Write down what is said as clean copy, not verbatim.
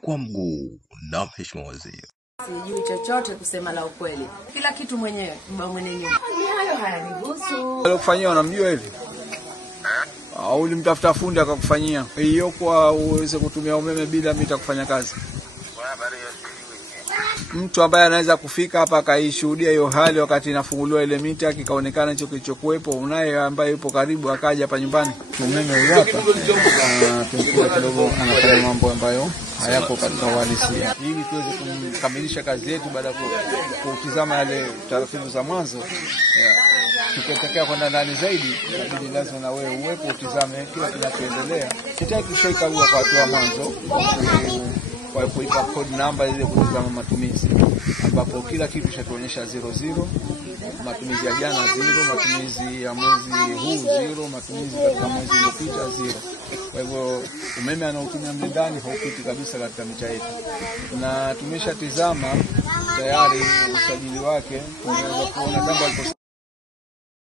kwa mguu na Mheshimiwa Waziri. Sijui chochote kusema la ukweli. Kila kitu mwenyewe, mwenye nyumba. Hayo hayanihusu. Alofanyia unamjua hivi? Au ulimtafuta fundi akakufanyia? Hiyo kwa uweze kutumia umeme bila mita kufanya kazi. Mtu ambaye anaweza kufika hapa akaishuhudia hiyo hali wakati inafunguliwa ile mita kikaonekana hicho kilichokuepo, unaye ambaye yupo karibu akaja hapa nyumbani. Umeme hapa tunakuwa kidogo anafanya mambo ambayo hayapo katika uhalisia. Ili tuweze kukamilisha kazi yetu baada ya kutizama yale taratibu za mwanzo. Tukitaka kwenda ndani zaidi, inabidi lazima na wewe uwepo utizame kila kinachoendelea. Kitaki kushaikagua kwa hatua mwanzo kwa kuipa code number ile kutizama matumizi, ambapo kila kitu chatuonyesha 00, matumizi ya jana 0, matumizi ya mwezi huu 0, matumizi katika mwezi uliopita 0. Kwa hivyo umeme anaotumia ndani haupiti kabisa katika mita yetu. Na tumeshatizama tayari usajili wake, tunaweza kuona kama